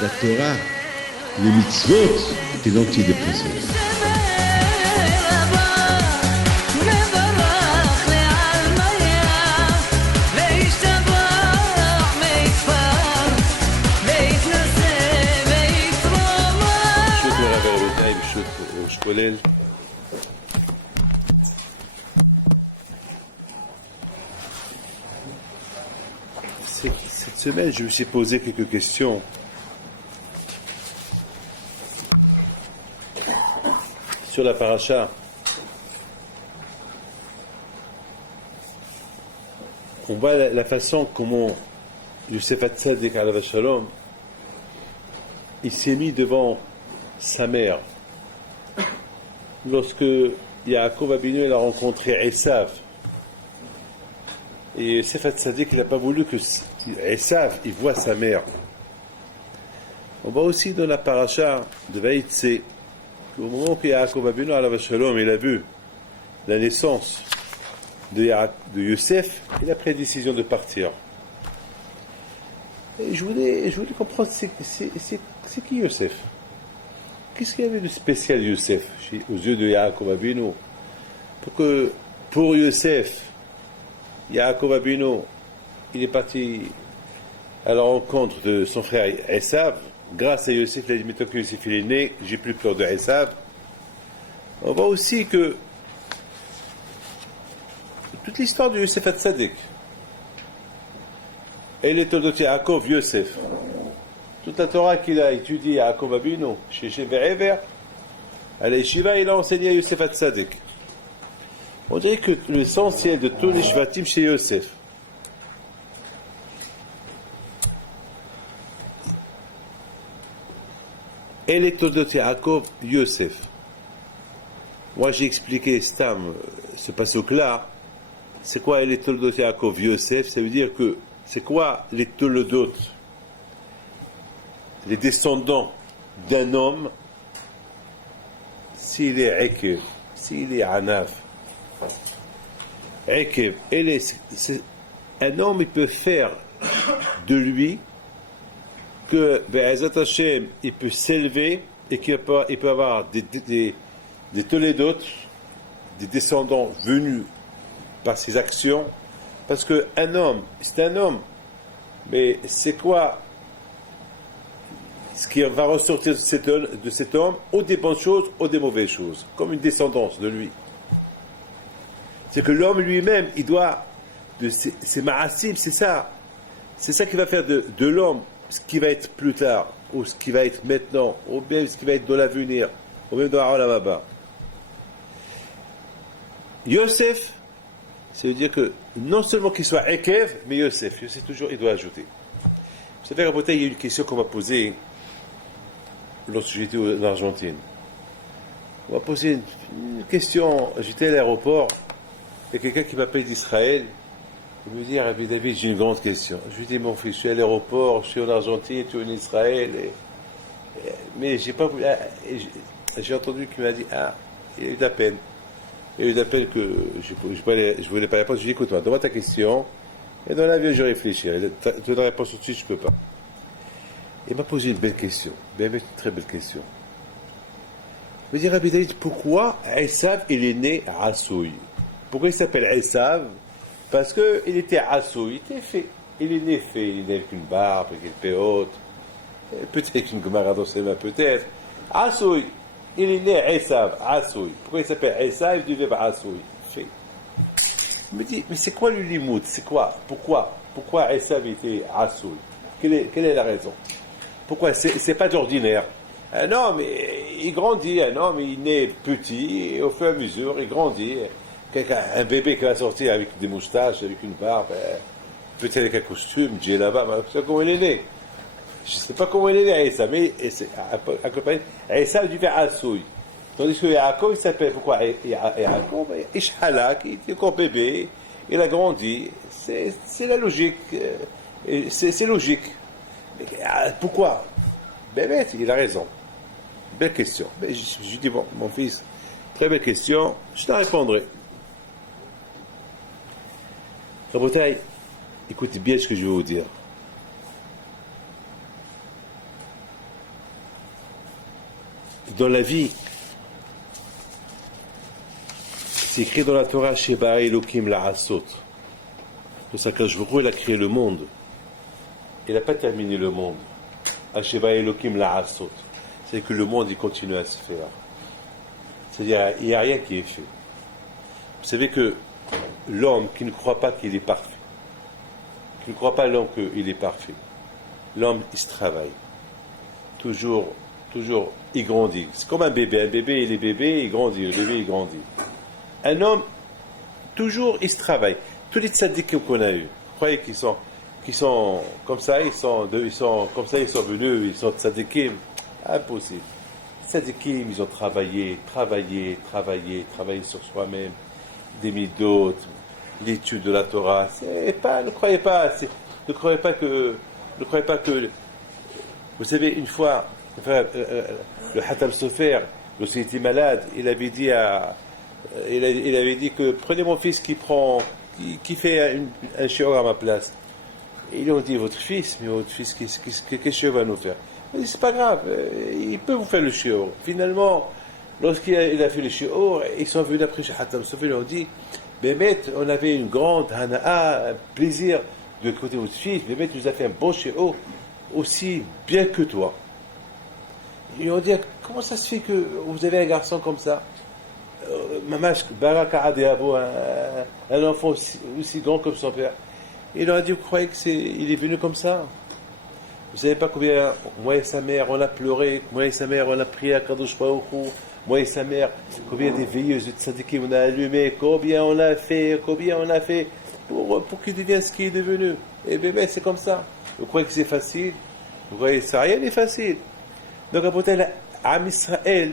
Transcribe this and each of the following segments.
La Torah, les mitzvot et l'antidépresseur. Cette semaine, je me suis posé quelques questions sur la paracha. On voit la façon comment Yosef Hatzadik alav shalom, il s'est mis devant sa mère lorsque Yaakov Abinu a rencontré Esav. Et Yosef Hatzadik, il n'a pas voulu que Esav il voit sa mère. On voit aussi dans la paracha de Vaïtse, au moment que Yaakov Abinu alav shalom, il a vu la naissance de Yosef, il a pris la décision de partir. Et je voulais comprendre c'est qui Yosef. Qu'est-ce qu'il y avait de spécial Yosef aux yeux de Yaakov Abinu pour Yosef, Yaakov Abinu, il est parti à la rencontre de son frère Esav. Grâce à Yosef, il a dit maintenant que Yosef il est né, j'ai plus peur de Esav. On voit aussi que toute l'histoire de Yosef Hatzadik, elle est Toldot Yaakov Yosef. Toute la Torah qu'il a étudiée Yaakov Abinu, chez Shever, à l'Yeshiva, il a enseigné à Yosef Hatzadik. On dirait que l'essentiel de tous les Shvatim chez Yosef. Elle est Toldot Yaakov Yosef. Moi j'ai expliqué ce passage-là. C'est quoi les Toldot Yaakov Yosef? Ça veut dire que c'est quoi les Toldot, les descendants d'un homme, s'il est Ekev, s'il est Anav. Ekev, un homme, il peut faire de lui que Be'ezat Hashem, il peut s'élever et qu'il peut avoir des Toledot, des descendants venus par ses actions, parce qu'un homme, c'est un homme, mais c'est quoi ce qui va ressortir de cet homme, ou des bonnes choses, ou des mauvaises choses, comme une descendance de lui. C'est que l'homme lui-même, il doit, c'est ma'asim, c'est ça qui va faire de l'homme ce qui va être plus tard, ou ce qui va être maintenant, ou bien ce qui va être dans l'avenir, ou même dans la Haba. Yosef, ça veut dire que non seulement qu'il soit Ekev, mais Yosef toujours, il doit ajouter. Vous savez, à côté, il y a une question qu'on m'a posée lorsque j'étais en Argentine. On m'a posé une question, j'étais à l'aéroport, il y a quelqu'un qui m'appelle d'Israël, il me dit, Rabbi David, j'ai une grande question. Je lui dis, mon fils, je suis à l'aéroport, je suis en Argentine, tu es en Israël, mais j'ai pas voulu, j'ai entendu qu'il m'a dit, il y a eu de la peine. Il y a eu d'appel que je voulais pas répondre. Je lui ai dit, écoute-moi, donne-moi ta question, et dans l'avion, je réfléchis. Te donner la réponse tout de suite, je ne peux pas. Il m'a posé une belle question, une très belle question. Il me dit, Rabbi David, pourquoi Esav, il est né à Assoui? Pourquoi il s'appelle Esav? Parce qu'il était à Assoui, il était fait. Il est né fait, il est né avec une barbe, avec une péote, peut-être avec une gemara dans ses mains, peut-être. Assoui. Il est né à Esav, Assoui. Pourquoi il s'appelle Esav du verbe Assoui? Il me dit, mais c'est quoi le limoud? C'est quoi? Pourquoi Esav était Assoui? Quelle est la raison? Pourquoi? C'est pas d'ordinaire. Un homme, il grandit, un homme, il naît petit, et au fur et à mesure, il grandit. Un bébé qui va sortir avec des moustaches, avec une barbe, peut-être avec un costume, djellaba, c'est comment il est né. Je ne sais pas comment il est né, Issa, mais Issa a dû faire Assoui. Tandis que Yaakov, il s'appelle, pourquoi Yaakov? Ishhalak, il était encore bébé, il a grandi. C'est la logique. C'est logique. Pourquoi? Ben, il a raison. Belle question. Ben, je dis, bon, mon fils, très belle question, je t'en répondrai. Rabotai, écoutez bien ce que je vais vous dire. Dans la vie, c'est écrit dans la Torah, Sheba Elokim La'asot. Le Sakadosh Baruch Hu, il a créé le monde. Il n'a pas terminé le monde. Sheba Elokim La'asot. C'est que le monde, il continue à se faire. C'est-à-dire, il n'y a rien qui est fait. Vous savez que l'homme qui ne croit pas qu'il est parfait, qui ne croit pas l'homme qu'il est parfait, l'homme, il se travaille. Toujours, il grandit. C'est comme un bébé. Un bébé, il est bébé, il grandit. Le bébé, il grandit. Un homme, toujours, il se travaille. Tous les tzadikim qu'on a eus, vous croyez qu'ils sont comme ça, ils sont comme ça, ils sont venus, ils sont tzadikim. Impossible. Tzadikim, ils ont travaillé sur soi-même, des midot, l'étude de la Torah. Ne croyez pas que, vous savez, une fois, le Hatam Sofer, lorsqu'il était malade, il avait dit que prenez mon fils qui fait un shiur à ma place. Et ils lui ont dit, votre fils, qu'est-ce qu'il va nous faire? Il dit, c'est pas grave, il peut vous faire le shiur. Finalement, lorsqu'il a fait le shiur, ils sont venus après chez Hatam Sofer, ils lui ont dit, Bémet, on avait une grande hana'a, un plaisir de côté de votre fils, Bémet nous a fait un bon shiur, aussi bien que toi. Ils lui ont dit, comment ça se fait que vous avez un garçon comme ça? Mamash, Baraka Adeabo, un enfant aussi grand comme son père. Il leur a dit, vous croyez qu'il est venu comme ça? Vous savez pas combien, moi et sa mère, on a pleuré, moi et sa mère, on a prié à Kadosh Baruch Hu, moi et sa mère, combien des veilleuses de tzadikim on a allumé, combien on a fait pour qu'il devienne ce qu'il est devenu. Et bébé, c'est comme ça. Vous croyez que c'est facile? Vous croyez que ça, rien n'est facile. Donc, après, Am Israël,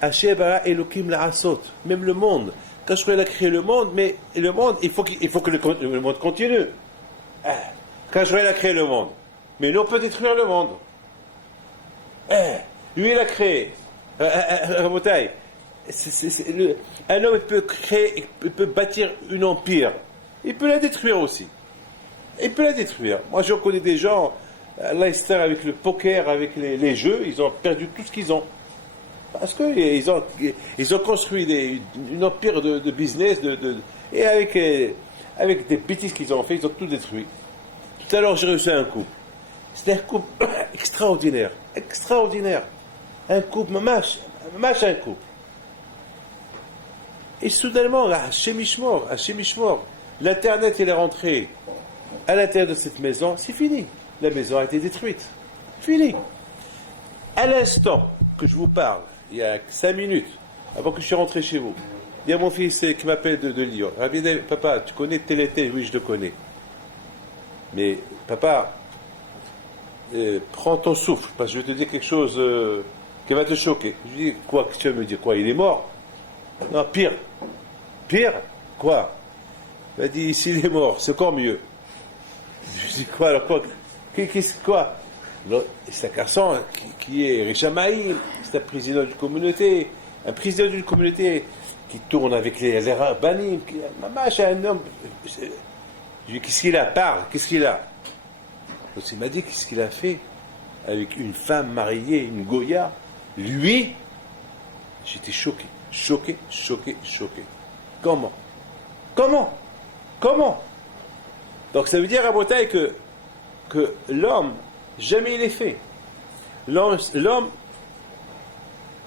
Hashem bara Elokim la'asot. Même le monde. Quand je a créé le monde, mais le monde, il faut que le monde continue. Quand je a créé le monde. Mais nous, on peut détruire le monde. Lui, il a créé. Un homme il peut bâtir une empire. Il peut la détruire aussi. Il peut la détruire. Moi, je connais des gens, Leicester, avec le poker, avec les jeux, ils ont perdu tout ce qu'ils ont. Parce qu'ils ont construit une empire de business, et avec des bêtises qu'ils ont fait, ils ont tout détruit. Tout à l'heure, j'ai reçu un couple. C'était un couple extraordinaire. Un couple, mâche un couple. Et soudainement, à Shemishmor, l'Internet, il est rentré à l'intérieur de cette maison, c'est fini. La maison a été détruite. Fini. À l'instant que je vous parle, il y a 5 minutes, avant que je suis rentré chez vous, il y a mon fils qui m'appelle de Lyon. Papa, tu connais tel et tel? Oui, je le connais. Mais, papa, prends ton souffle, parce que je vais te dire quelque chose qui va te choquer. Je lui dis, quoi, tu vas me dire quoi? Il est mort? Non, pire. Pire? Quoi? Il m'a dit, s'il est mort, c'est encore mieux. Je lui dis, quoi, alors quoi? Quoi? C'est un garçon qui est Richamaïm, c'est un président d'une communauté, qui tourne avec les rabbinim, c'est un homme. Je lui dis, qu'est-ce qu'il a? Parle, qu'est-ce qu'il a? Donc il m'a dit qu'est-ce qu'il a fait avec une femme mariée, une Goya. Lui, j'étais choqué. Comment? Donc ça veut dire à Bretagne que l'homme, jamais il est fait. L'homme,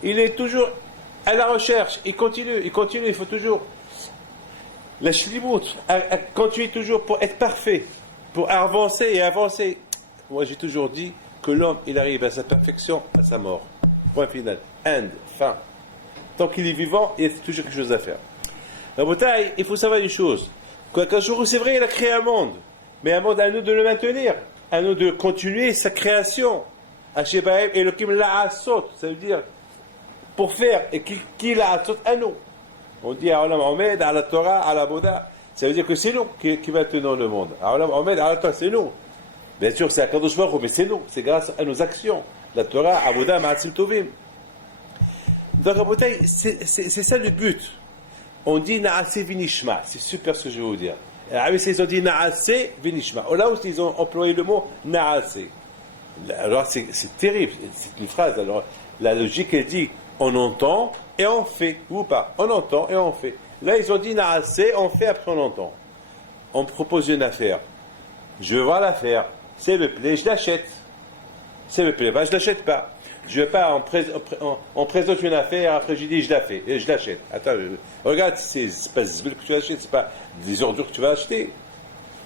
il est toujours à la recherche, il continue, il faut toujours la shlimut, à continuer toujours pour être parfait, pour avancer. Moi j'ai toujours dit que l'homme, il arrive à sa perfection, à sa mort. Point final. End. Fin. Tant qu'il est vivant, il y a toujours quelque chose à faire. La bataille, il faut savoir une chose. Qu'un jour, c'est vrai, il a créé un monde. Mais un monde à nous de le maintenir. à nous de continuer sa création. Hashebahem Elokim La'asot, ça veut dire pour faire, et qui La'asot à nous. On dit à Olam Omed, à la Torah, à la Bouddha, ça veut dire que c'est nous qui maintenons le monde. À Olam Omed, à la Torah, c'est nous. Bien sûr, c'est à Kadosh Baruch Hu, mais c'est nous, c'est grâce à nos actions. La Torah, à Bouddha, Ma'atzim Tovim. Donc, c'est ça le but. On dit Na'ase Vinishma, c'est super ce que je vais vous dire. Ils ont dit Na'ase Vinishma. Là aussi, ils ont employé le mot Na'ase. Alors, c'est terrible, c'est une phrase. Alors, la logique, elle dit on entend et on fait, ou pas. On entend et on fait. Là, ils ont dit Na'ase, on fait, après on entend. On me propose une affaire. Je veux voir l'affaire. Ça me plaît, je l'achète. Ça me plaît pas, je l'achète pas. Je veux pas, on présente une affaire, après je dis je la fais, et je l'achète. Attends, regarde, c'est pas zbel que tu achètes, c'est pas des ordures que tu vas acheter.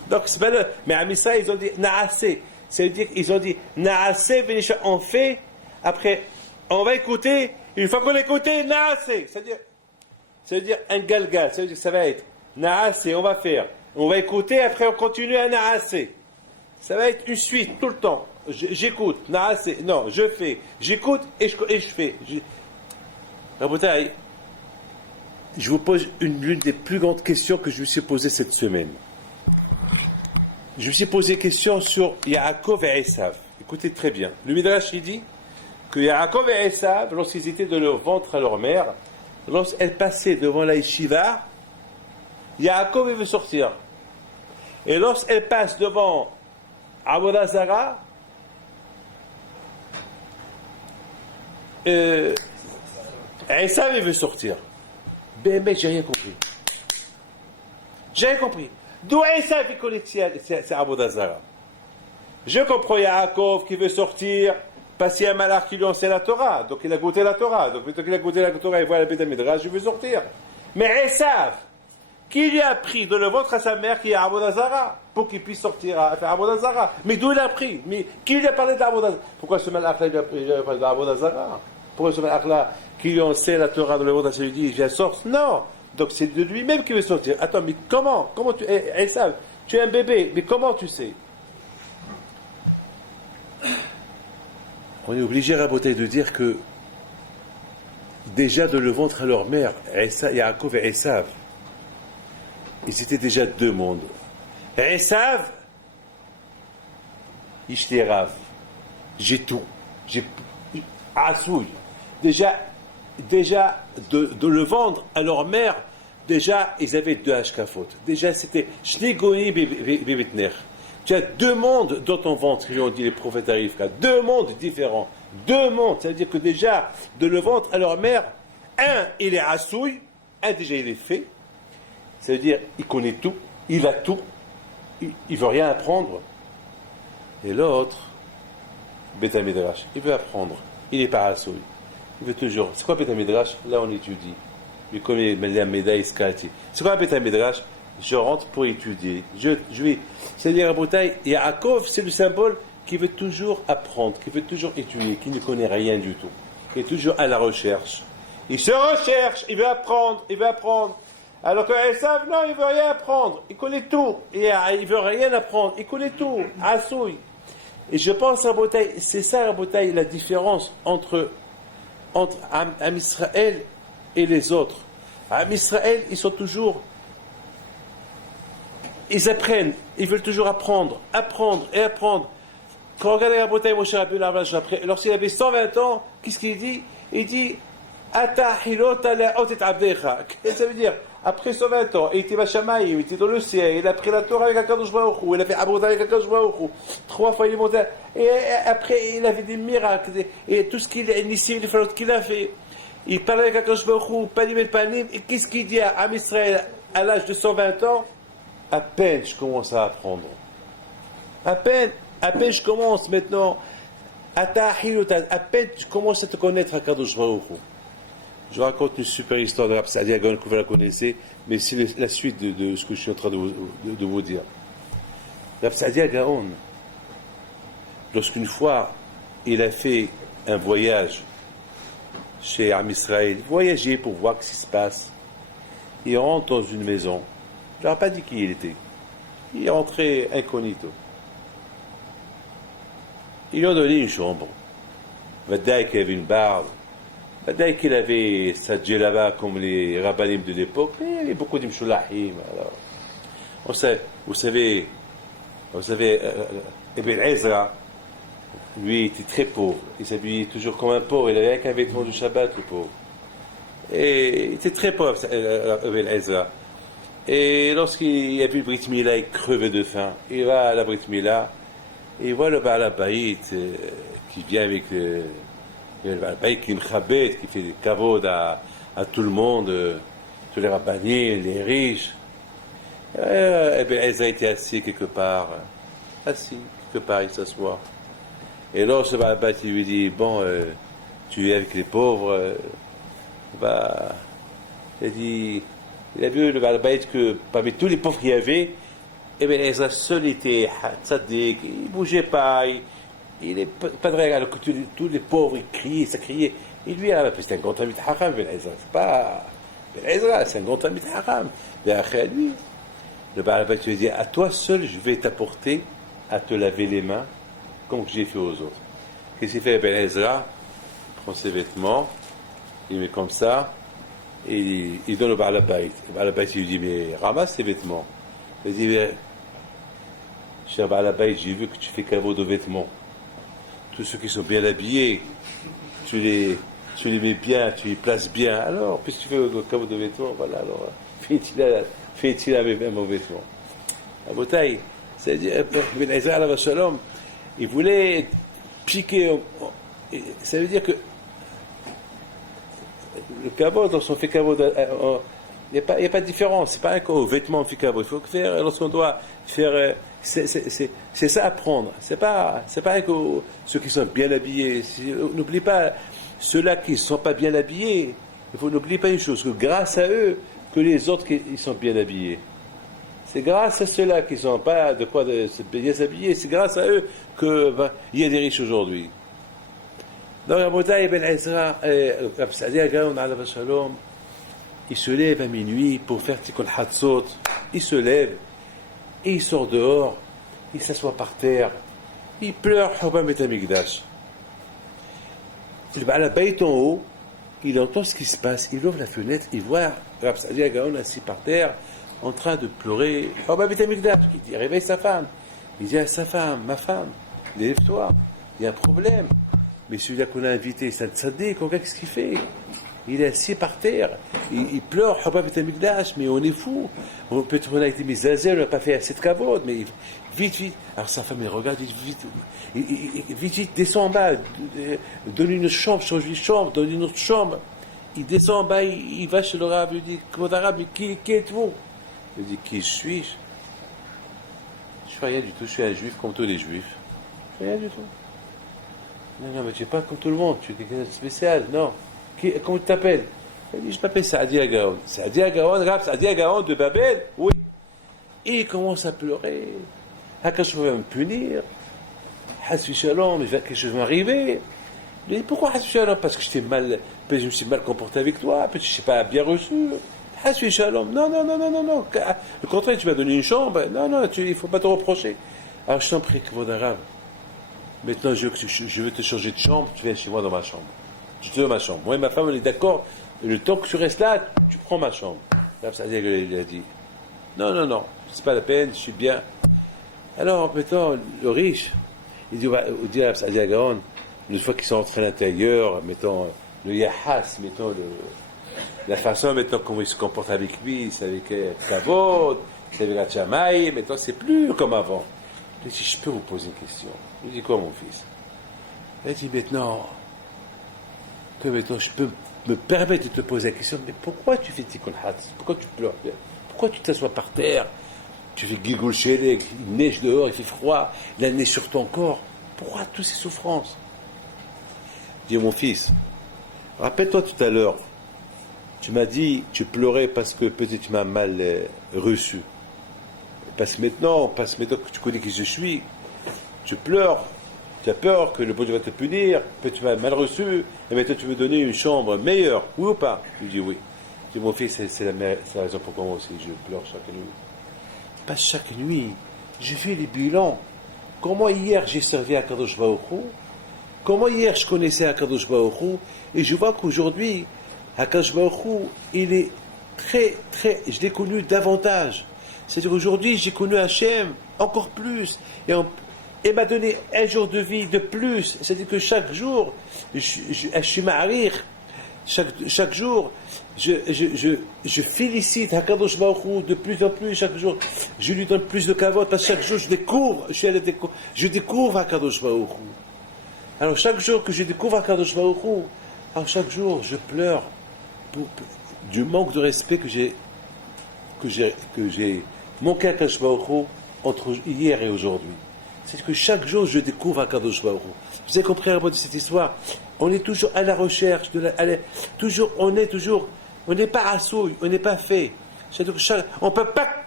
Donc c'est pas le. Mais à Misa, ils ont dit Na'ase. Ça veut dire qu'ils ont dit Na'ase, on fait, après on va écouter, une fois qu'on a écouté, Na'ase. Ça veut dire un galgal, ça veut dire que ça va être Na'ase, on va faire. On va écouter, après on continue à Na'ase. Ça va être une suite, tout le temps. J'écoute, non, je fais, j'écoute et je fais. Rabotai, je vous pose l'une des plus grandes questions que je me suis posée cette semaine. Je me suis posé question sur Yaakov et Esav. Écoutez très bien. Le Midrash, il dit que Yaakov et Esav, lorsqu'ils étaient de leur ventre à leur mère, lorsqu'elles passaient devant la yeshiva, Yaakov veut sortir. Et lorsqu'elle passe devant Avodah Zara, Esav veut sortir. Ben, j'ai rien compris. J'ai rien compris. D'où Esav il connaît c'est Avodah Zara. Je comprends Yaakov qui veut sortir parce qu'il y a un malach qui lui enseigne la Torah. Donc il a goûté la Torah. Donc plutôt qu'il a goûté la Torah, il voit la Beth Midrash, je veux sortir. Mais Esav, qui lui a appris de le ventre à sa mère qui est Avodah Zara pour qu'il puisse sortir à faire Avodah Zara. Mais d'où il a appris? Mais qui lui a parlé d'Avodah Zara? Pourquoi ce malach-là il a parlé d'Avodah Zara? Pourquoi ce malach-là qui lui enseigne la Torah de le ventre à sa mère lui dit viens sortir? Non. Donc c'est de lui-même qui veut sortir. Attends, mais comment tu... Esav, tu es un bébé, mais comment tu sais? On est obligé, Rabotai, de dire que déjà de le ventre à leur mère, Yaakov et Esav, ils étaient déjà deux mondes. Esav, Ishterav, j'ai tout, j'ai Asouille. Déjà de le vendre à leur mère, déjà ils avaient deux hashkafot. Déjà c'était Shnegoni Bebetner. Tu as deux mondes dans ton ventre, ils ont dit les prophètes Arifka. Deux mondes différents. Deux mondes. Ça veut dire que déjà, de le ventre à leur mère, un, il est assouille, un, déjà, il est fait. Ça veut dire, il connaît tout, il a tout, il veut rien apprendre. Et l'autre, Beth Midrash, il veut apprendre. Il n'est pas assouille. Il veut toujours. C'est quoi Beth Midrash? Là, on étudie. Il connaît la médaille Skati. C'est quoi Beth Midrash? Je rentre pour étudier. C'est-à-dire, à Bretagne, Yaakov, c'est le symbole qui veut toujours apprendre, qui veut toujours étudier, qui ne connaît rien du tout, qui est toujours à la recherche. Il se recherche, il veut apprendre. Alors que Esav, non, il veut rien apprendre, il connaît tout. Il veut rien apprendre, il connaît tout. Assouille. Et je pense, à Bretagne, c'est ça, à Bretagne, la différence entre Am Israël et les autres. Am Israël, ils sont toujours... Ils apprennent, ils veulent toujours apprendre. Quand on regarde la bouteille, Moshe Rabbeinu, lorsqu'il avait 120 ans, qu'est-ce qu'il dit? Il dit, Ata hilota le'ot et abdecha. Qu'est-ce que ça veut dire? Après 120 ans, il était Bashamaïm, il était dans le ciel, il a pris la Torah avec Akadosh Baruch Hu, il a fait Abouda avec Akadosh Baruch Hu. 3 fois il est monté. Et après, il avait des miracles. Et tout ce qu'il a initié, les choses qu'il a fait. Il parlait avec Akadosh Baruch Hu, panim et panim. Et qu'est-ce qu'il dit à Israël à l'âge de 120 ans? À peine je commence à apprendre. À peine je commence maintenant. À peine je commence à te connaître à Kadosh Baruch Hu. Je raconte une super histoire de Rab Saadia Gaon que vous la connaissez, mais c'est la suite de ce que je suis en train de vous dire. Rab Saadia Gaon, lorsqu'une fois il a fait un voyage chez Am Israël, voyager pour voir ce qui se passe, il rentre dans une maison. Je n'aurais pas dit qui il était. Il est rentré incognito. Ils lui ont donné une chambre. Vadaï qu'il avait une barbe. Vadaï qu'il avait sa djellaba comme les rabbinim de l'époque. Mais il y avait beaucoup de mchoulahim. Vous savez, Ibn Ezra, lui, était très pauvre. Il s'habillait toujours comme un pauvre. Il avait qu'un vêtement du Shabbat, le pauvre. Et il était très pauvre, Ibn Ezra. Et lorsqu'il a vu le Brit Mila, il crevait de faim. Il va à la Brit Mila, et il voit le Baal Habayit qui vient avec le Baal Habayit qui m'chabet, qui fait des kavod à tout le monde, tous les rabbanim, les riches. Ibn Ezra était assis quelque part, il s'assoit. Et lorsque le Baal Habayit lui dit, bon, tu es avec les pauvres, il a vu le Baal Habayit que parmi tous les pauvres qu'il y avait, Ibn Ezra seul était tzaddik, il ne bougeait pas, il n'est pas de règle, alors que tous les pauvres, ils criaient, ça criait. Et lui, c'est un grand ami de Haram, Ibn Ezra, c'est pas Ibn Ezra, c'est un grand ami de Haram. Derrière lui, le Baal Habayit lui dit, à toi seul, je vais t'apporter à te laver les mains, comme j'ai fait aux autres. Qu'est-ce qu'il fait Ibn Ezra? Il prend ses vêtements, il met comme ça, et il donne au Baal Habayit. Le Baal Habayit lui dit, mais ramasse tes vêtements. Il dit, mais, cher Baal Habayit, j'ai vu que tu fais caveau de vêtements. Tous ceux qui sont bien habillés, tu les mets bien, tu les places bien. Alors, puisque tu fais le caveau de vêtements, voilà, alors, fais-il la même aux vêtements. À Botaï, c'est-à-dire, Ibn Ezra alayhi salam, il voulait piquer, ça veut dire que le kavod, lorsqu'on fait kavod, il n'y a pas de différence. C'est pas un vêtement fait kavod. Il faut faire, lorsqu'on doit faire, c'est ça apprendre. C'est pas ceux qui sont bien habillés. N'oublie pas ceux-là qui ne sont pas bien habillés. Il faut n'oublier pas une chose, que grâce à eux, que les autres ils sont bien habillés. C'est grâce à ceux-là qui ne sont pas de quoi bien s'habiller. C'est grâce à eux qu'il y a des riches aujourd'hui. Donc, Rabotai Ibn Ezra, il se lève à minuit pour faire Tikkun Hatzot. Il se lève et il sort dehors. Il s'assoit par terre. Il pleure Hubam Bet Hamikdash. Le Baal Habayit en haut, il entend ce qui se passe. Il ouvre la fenêtre. Il voit Rav Saadia Gaon assis par terre en train de pleurer Hubam Bet Hamikdash. Il dit, réveille sa femme. Il dit à sa femme, ma femme, lève-toi. Il y a un problème. Mais celui-là qu'on a invité, c'est un tzaddik, qu'est-ce qu'il fait? Il est assis par terre, il pleure, Hubam Bet Hamikdash, mais on est fou. Peut-être qu'on a été mis à zèle, on n'a pas fait assez de kavod, mais vite. Alors sa femme, elle regarde, vite, descend en bas, donne une chambre, change une chambre, donne une autre chambre. Il descend en bas, il va chez le Rav, il dit, Kvod Arav, mais qui êtes-vous? Il dit, qui suis-je? Je suis rien du tout, je suis un juif comme tous les juifs. Je suis rien du tout. Non, mais tu n'es pas comme tout le monde, tu es quelqu'un de spécial, non. Comment tu t'appelles? Il dit, je m'appelle Saadia Gaon. Saadia Gaon, Rav Saadia Gaon de Babel? Oui. Et il commence à pleurer. Hakadosh va me punir. Hasbi Shalom, quelque chose va m'arriver. Il dit, pourquoi Hasbi Shalom? Parce que je me suis mal comporté avec toi, peut-être que je ne t'ai pas bien reçu. Hasbi Shalom. Non. Le contraire, tu m'as donné une chambre. Non, il ne faut pas te reprocher. Alors je t'en prie, Kvod Arav. Maintenant, je veux te changer de chambre, tu viens chez moi dans ma chambre. Je te donne ma chambre. Moi et ma femme, on est d'accord. Le temps que tu restes là, tu prends ma chambre. Là, ça il a dit, non, c'est pas la peine, je suis bien. Alors, maintenant, le riche, il dit à Saadia Gaon, une fois qu'ils sont entrés à l'intérieur, mettons, le yahas, mettons, la façon, maintenant, comment il se comporte avec lui, c'est avec Kavod, c'est avec la Chamaï, maintenant, c'est plus comme avant. Il dit, je peux vous poser une question. Il dit, quoi, mon fils? Il dit, maintenant, je peux me permettre de te poser la question, mais pourquoi tu fais Tikkun Hatz? Pourquoi tu pleures? Pourquoi tu t'assois par terre? Tu fais Gilgul Shelek, il neige dehors, il fait froid, il a neige sur ton corps. Pourquoi toutes ces souffrances? Il dit, mon fils, rappelle-toi tout à l'heure, tu m'as dit, tu pleurais parce que peut-être tu m'as mal reçu. Parce que maintenant que tu connais qui je suis, tu pleures, tu as peur que le bon Dieu va te punir, que tu m'as mal reçu, et maintenant tu veux donner une chambre meilleure, oui ou pas? Il dit oui. Je dis, mon fils, c'est la raison pourquoi moi aussi je pleure chaque nuit. Pas chaque nuit, je fais les bilans. comment hier j'ai servi à Kadosh Baruch Hu, comment hier je connaissais Akadosh Baruch Hu, et je vois qu'aujourd'hui, Akadosh Baruch Hu, il est je l'ai connu davantage. C'est-à-dire qu'aujourd'hui, j'ai connu Hachem encore plus, et m'a donné un jour de vie de plus. C'est-à-dire que chaque jour, chaque jour, je félicite Hakadosh Baruch Hu de plus en plus. Chaque jour, je lui donne plus de kavod, parce que chaque jour, je découvre Hakadosh Baruch Hu. Alors chaque jour que je découvre Hakadosh Baruch Hu, alors chaque jour, je pleure du manque de respect que j'ai manqué à Hakadosh Baruch Hu entre hier et aujourd'hui. C'est que chaque jour, je découvre Hakadosh Baruch Hu. Vous avez compris à propos de cette histoire? On est toujours à la recherche, on n'est pas à souille, on n'est pas fait. C'est-à-dire que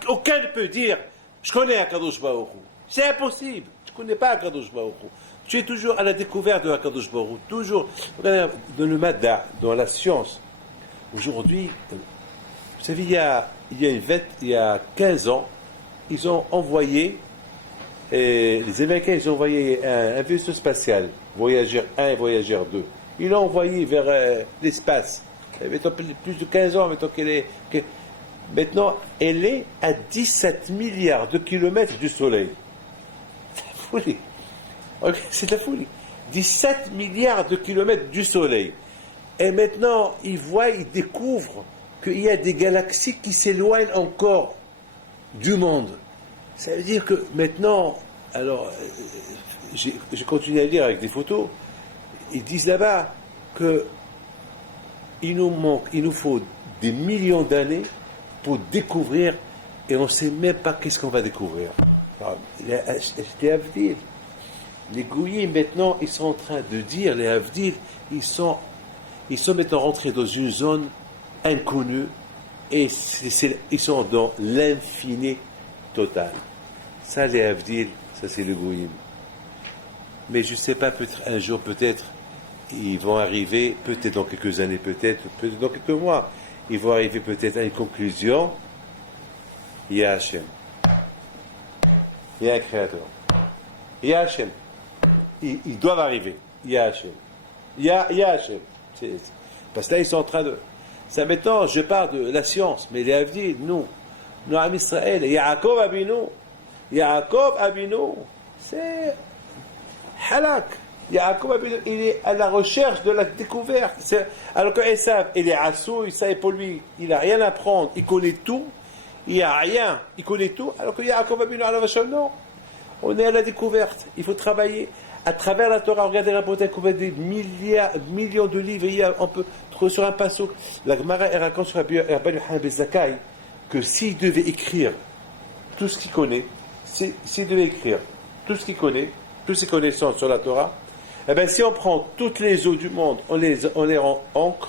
aucun ne peut dire, je connais Hakadosh Baruch Hu. C'est impossible. Je ne connais pas Hakadosh Baruch Hu. Tu es toujours à la découverte de Hakadosh Baruch Hu. Toujours, dans le Mada, dans la science. Aujourd'hui, vous savez, il y a 15 ans, ils ont envoyé, les Américains, ils ont envoyé un vaisseau spatial, Voyageur 1 et Voyageur 2. Ils l'ont envoyé vers l'espace. Mettons plus de 15 ans, maintenant, elle est à 17 milliards de kilomètres du Soleil. C'est la folie. Okay, c'est la folie. 17 milliards de kilomètres du Soleil. Et maintenant, ils découvrent qu'il y a des galaxies qui s'éloignent encore du monde. Ça veut dire que maintenant, alors, j'ai continué à lire avec des photos, ils disent là-bas que il nous faut des millions d'années pour découvrir, et on ne sait même pas qu'est-ce qu'on va découvrir. Alors, les Gouyim, maintenant, ils sont en train de dire, les Havdil, ils sont maintenant rentrés dans une zone inconnue, et ils sont dans l'infini total. Ça, les Havdil, ça c'est le Gouyim. Mais je ne sais pas, peut-être un jour, peut-être, ils vont arriver, peut-être dans quelques années, peut-être dans quelques mois, ils vont arriver peut-être à une conclusion. Il y a Hachem. Il y a un créateur. Il y a Hachem. Ils doivent arriver. Il y a Hachem. Il y a Hachem. Parce que là, ils sont en train de... Ça maintenant, je parle de la science, mais les Havdil, nous en Israël, Yaakov Abinu, c'est halak. Yaakov Abinu, il est à la recherche de la découverte. Alors que Esav, il est assou, ça est pour lui, il n'a rien à apprendre, il connaît tout, il n'y a rien, il connaît tout, alors que Yaakov Abinu, non. On est à la découverte, il faut travailler. À travers la Torah, regardez la beauté, combien des millions de livres il y a, on peut trouver sur un passouk. La Gemara raconte sur Rabbi Yochanan ben Zakkai que s'il devait écrire tout ce qu'il connaît, s'il devait écrire tout ce qu'il connaît, toutes ses connaissances sur la Torah, eh bien, si on prend toutes les eaux du monde, on les rend encre.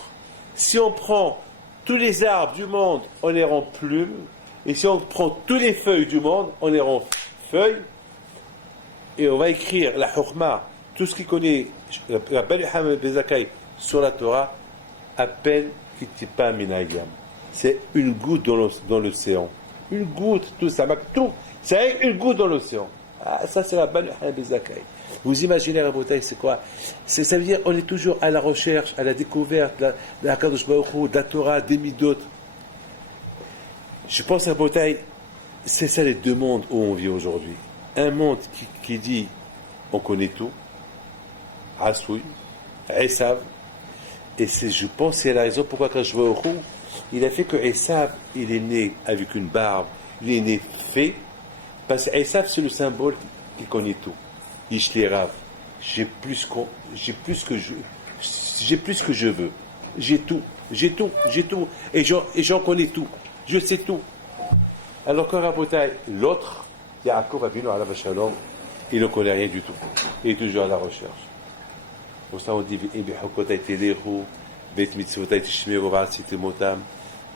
Si on prend tous les arbres du monde, on les rend plumes. Et si on prend toutes les feuilles du monde, on les rend feuilles. Et on va écrire la Chokhmah, tout ce qu'il connaît, Rabbi Yochanan ben Zakkai sur la Torah, à peine Kitipa Minayam. C'est une goutte dans l'océan. Une goutte, tout ça, tout. C'est une goutte dans l'océan. Ah, ça, c'est Rabbi Yochanan ben Zakkai. Vous imaginez, Rabotai, c'est quoi? Ça veut dire on est toujours à la recherche, à la découverte de la Kadosh Baruch Hu, de la Torah, des Midot. Je pense, Rabotai, c'est ça les deux mondes où on vit aujourd'hui. Un monde qui dit on connaît tout, Assoui, Esav, et je pense que c'est la raison pourquoi quand je vois Baruch Hu, il a fait que Esav, il est né avec une barbe, il est né fait, parce que Esav c'est le symbole qui connaît tout. Ishlerav, j'ai plus que je veux, j'ai tout, et j'en connais tout, je sais tout. Alors que Rabotai, l'autre, Yaakov Abinu alav shalom, il ne connaît rien du tout. Il est toujours à la recherche. Pour ça on dit Bihukotai telechu, bet mitzvotai tishmeru v'atziti motam,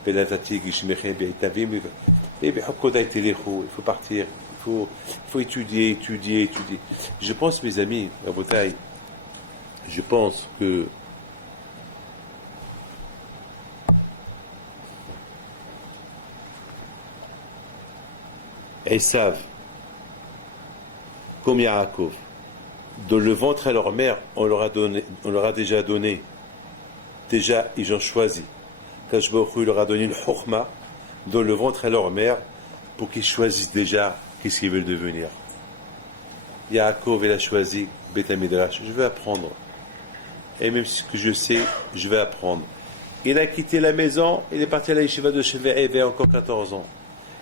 belatati gishmechem beitavim. Bihukotai telechu, il faut partir, il faut étudier. Je pense, mes amis, Rabotai, je pense que Esav, comme Yaakov. Dans le ventre à leur mère, on leur a déjà donné. Déjà, ils ont choisi. Kadosh Baruch Hu leur a donné une chokhma dans le ventre à leur mère pour qu'ils choisissent déjà qu'est-ce qu'ils veulent devenir. Yaakov, il a choisi Beth Midrash. Je vais apprendre. Et même ce que je sais, je vais apprendre. Il a quitté la maison, il est parti à la yeshiva de Chevet, il avait encore 14 ans.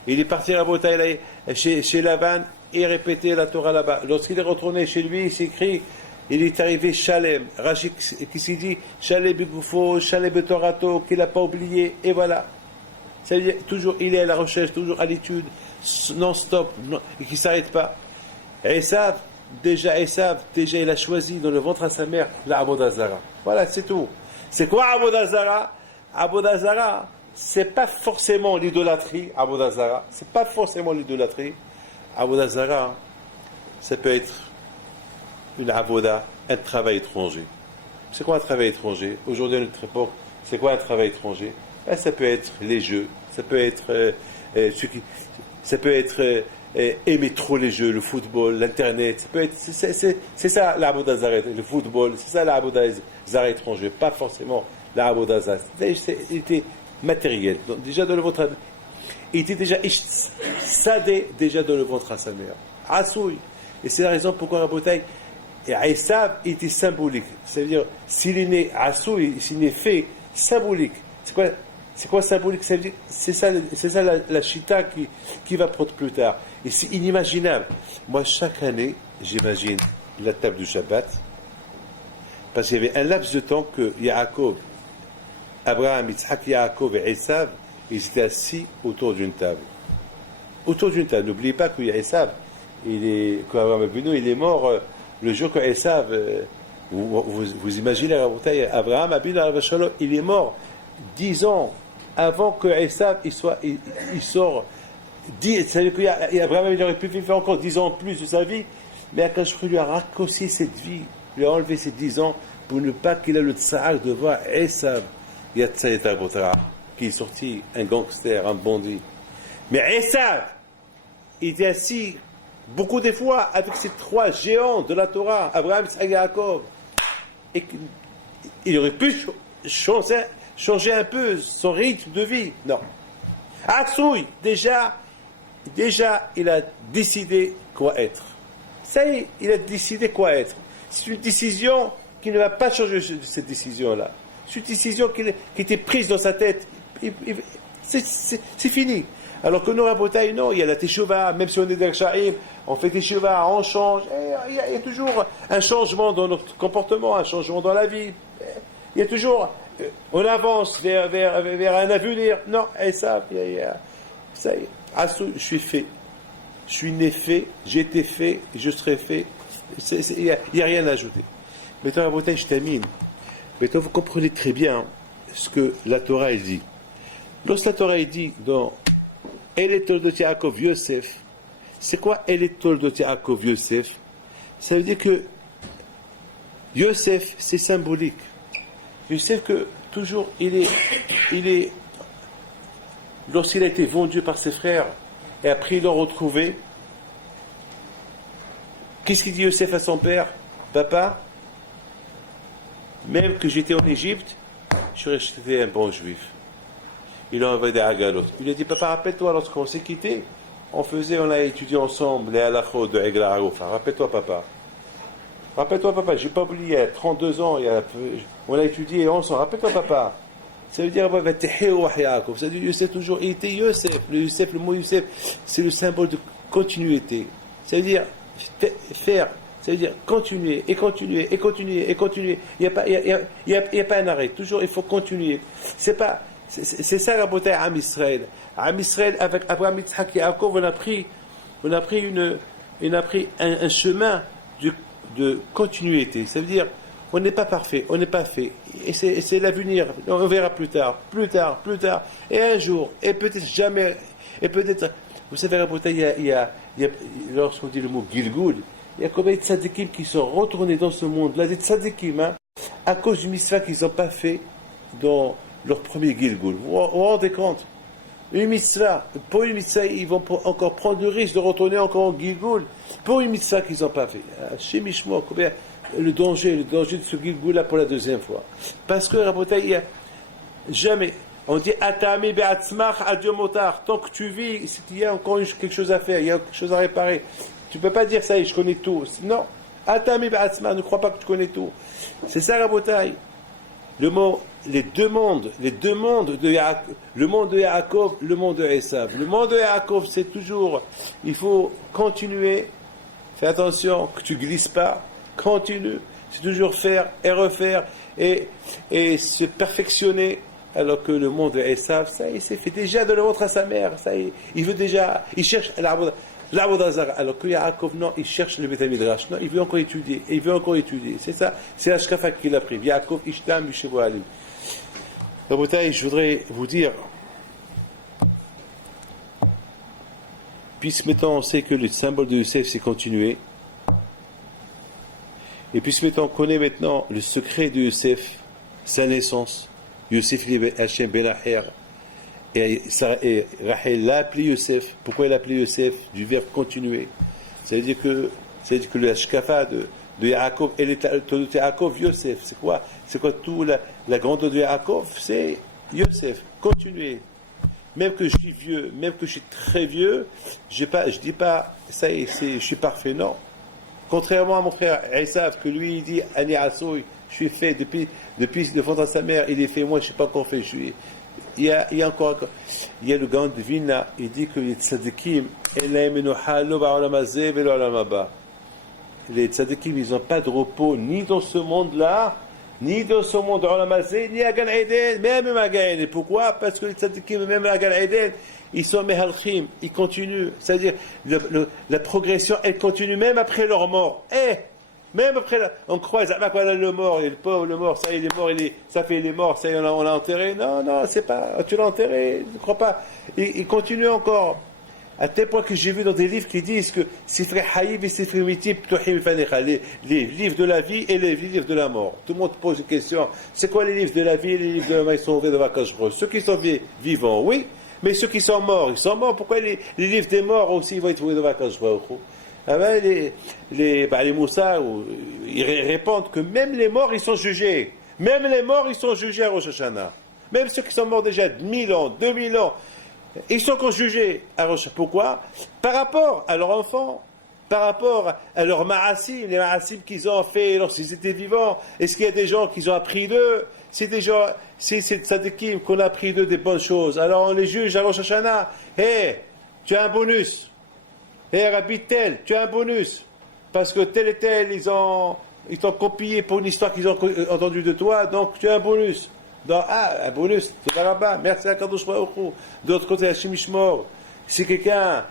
Il est parti à la bataille chez Lavan et répétait la Torah là-bas. Lorsqu'il est retourné chez lui, il s'écrit, il est arrivé Shalem. Rachid qui s'est dit Shalem Begoufo, Shalem Betorato, qu'il n'a pas oublié, et voilà. Ça veut dire toujours, il est à la recherche, toujours à l'étude, non-stop, et qui ne s'arrête pas. Esav, déjà il a choisi dans le ventre à sa mère la Avodah Zara. Voilà, c'est tout. C'est quoi Avodah Zara? Avodah Zara, c'est pas forcément l'idolâtrie. Avodah Zara, c'est pas forcément l'idolâtrie. Avodah Zara, ça peut être une avoda, un travail étranger. C'est quoi un travail étranger? Aujourd'hui, à notre époque, c'est quoi un travail étranger? Ça peut être les jeux, ça peut être aimer trop les jeux, le football, l'internet. Ça peut être, c'est ça la avoda zara, le football, c'est ça la avoda zara étranger, pas forcément la avoda zara. Il était matériel. Donc, déjà dans le ventre, il était déjà sadé déjà dans le ventre à sa mère. Assoui. Et c'est la raison pourquoi Rabotai et Esav était symbolique. C'est-à-dire, s'il est né Assoui, s'il est fait symbolique. C'est quoi symbolique? C'est ça la chita qui va prendre plus tard. Et c'est inimaginable. Moi, chaque année, j'imagine la table du Shabbat, parce qu'il y avait un laps de temps que Yaakov, Abraham, Yitzhak, Yaakov et Esav, ils étaient assis autour d'une table. Autour d'une table. N'oubliez pas que Esav, qu'Abraham Avinu, il est mort le jour que Esav, vous imaginez la bataille, Abraham Avinu, il est mort 10 ans avant que Esav il sort. C'est-à-dire qu'Abraham il aurait pu vivre encore 10 ans plus de sa vie, mais Akash lui a raccourci cette vie, lui a enlevé ces 10 ans pour ne pas qu'il ait le tsar de voir Esav qui est sorti un gangster, un bandit. Mais Esav, il était assis beaucoup de fois avec ces 3 géants de la Torah, Abraham, Yitzhak et Yaakov. Et il aurait pu changer un peu son rythme de vie. Non. Assoui, déjà, il a décidé quoi être. Ça y est, il a décidé quoi être. C'est une décision qui ne va pas changer cette décision-là. C'est une décision qui était prise dans sa tête. C'est fini. Alors que nous, à Bretagne, non, il y a la Teshuvah, même si on est dans le Sha'im, on fait Teshuvah, on change. Il y a toujours un changement dans notre comportement, un changement dans la vie. Il y a toujours, on avance vers un avenir. Non, et ça y est, je suis fait. Je suis né fait, j'ai été fait, je serai fait. Il n'y a rien à ajouter. Maintenant, à Bretagne, je termine. Maintenant, vous comprenez très bien ce que la Torah elle dit. Lorsque la Torah elle dit dans El et Toldot Yaakov Yosef, c'est quoi El et Toldot Yaakov Yosef? Ça veut dire que Yosef, c'est symbolique. Yosef, que toujours, il est lorsqu'il a été vendu par ses frères et après ils l'ont retrouvé, qu'est-ce qu'il dit Yosef à son père? Papa, même que j'étais en Égypte, je suis resté un bon juif. Il a envoyé des Agalot. Il lui a dit, papa, rappelle-toi, lorsqu'on s'est quittés, on a étudié ensemble les halachot de Egla Haroufa. Rappelle-toi, papa, j'ai pas oublié, il y a 32 ans, on a étudié ensemble. Rappelle-toi, papa. Ça veut dire, ça veut dire, Yosef toujours, il était Yosef. Le mot Yosef, c'est le symbole de continuité. Ça veut dire, faire. Ça veut dire continuer, et continuer, et continuer, et continuer. Il n'y a pas un arrêt. Toujours, il faut continuer. C'est ça la beauté à Am Israël. Am Israël, avec Abraham, Yitzhak et Yaakov, on a pris un chemin de continuité. Ça veut dire, on n'est pas parfait, on n'est pas fait. Et c'est l'avenir. On verra plus tard. Et un jour, et peut-être jamais, et peut-être, vous savez, la beauté, il y a lorsqu'on dit le mot Gilgul, il y a combien de tzadikim qui sont retournés dans ce monde-là, des tzadikim, à cause du mitzvah qu'ils n'ont pas fait dans leur premier Gilgul. Vous vous rendez compte? Une mitzvah. Pour une mitzvah, ils vont encore prendre le risque de retourner encore en Gilgoul. Pour une mitzvah qu'ils n'ont pas fait. Chez Mishmo, combien le danger de ce Gilgoul-là pour la deuxième fois. Parce que, Rabotai, il y a jamais. On dit Atami be'atzmach adieu motar. Tant que tu vis, il y a encore quelque chose à faire, il y a quelque chose à réparer. Tu ne peux pas dire ça y est, je connais tout. Non. Atami be'atzmach, ne crois pas que tu connais tout. C'est ça, Rabotai. Le mot, les deux mondes de Yaakov, le monde de Yaakov, le monde de Esav. Le monde de Yaakov, c'est toujours, il faut continuer. Fais attention que tu glisses pas. Continue. C'est toujours faire et refaire et se perfectionner. Alors que le monde de Esav, ça il s'est fait déjà de le montrer à sa mère. Ça il veut déjà, il cherche l'arbre d'Azar. Alors que Yaakov, non, il cherche le Beth Midrash. Non, il veut encore étudier. Et il veut encore étudier. C'est ça. C'est la shkafa qu'il a pris. Yaakov, Ishtam, Bishevo Alim. Rabotai, je voudrais vous dire, puisque maintenant on sait que le symbole de Yosef s'est continué, et puisque maintenant on connaît maintenant le secret de Yosef, sa naissance, Yosef Hachem Ben Aher, et Rachel l'a appelé Yosef. Pourquoi elle l'a appelé Yosef? Du verbe continuer. Ça veut dire que le Hashkafa de Yaakov, et de Yaakov, Yosef, c'est quoi tout la grandeur de Yaakov? C'est Yosef, continuer. Même que je suis vieux, même que je suis très vieux, je dis pas, ça y est, je suis parfait, non. Contrairement à mon frère Esav, que lui, il dit, Ani Asoy, je suis fait, depuis le ventre de sa mère, il est fait, moi, je ne suis pas encore fait, il y a le Gaon de Vilna, il dit que les tzadikim, les tzadikim, ils n'ont pas de repos, ni dans ce monde-là, ni dans ce monde de Olamazé, ni à Gan Eden, même à Gan Eden. Pourquoi? Parce que les tzadikim, même à Gan Eden, ils sont mehalchim, ils continuent. C'est-à-dire, la progression, elle continue même après leur mort. Même après, on croit, le mort, le pauvre, le mort, ça y est, il est mort, ça fait, il est mort, ça y est, on l'a enterré. Non, c'est pas, tu l'as enterré, ne crois pas. Il continue encore. À tel point que j'ai vu dans des livres qui disent que les livres de la vie et les livres de la mort. Tout le monde pose une question. C'est quoi les livres de la vie et les livres de la mort? Ils sont ouverts devant Akadosh Baruch Hu. Ceux qui sont vivants, oui. Mais ceux qui sont morts, ils sont morts. Pourquoi les livres des morts aussi vont être ouverts devant Akadosh Baruch Hu? Ah ben, les Moussa, ils répondent que même les morts, ils sont jugés. Même les morts, ils sont jugés à Rosh Hashanah. Même ceux qui sont morts déjà de 1000 ans, 2000 ans, ils sont encore jugés à Rosh Hashanah. Pourquoi? Par rapport à leurs enfants, par rapport à leurs ma'asim, les ma'asim qu'ils ont fait lorsqu'ils étaient vivants. Est-ce qu'il y a des gens qui ont appris d'eux? C'est des gens, c'est tzadikim qu'on a appris d'eux des bonnes choses. Alors on les juge à Rosh Hashanah. Tu as un bonus. Rabbi tel, tu as un bonus. Parce que tel et tel, ils t'ont copié pour une histoire qu'ils ont entendue de toi, donc tu as un bonus. Un bonus, c'est là-bas, merci à Kadosh Baruch Hu. De l'autre côté, Hashim Yishmor. Si quelqu'un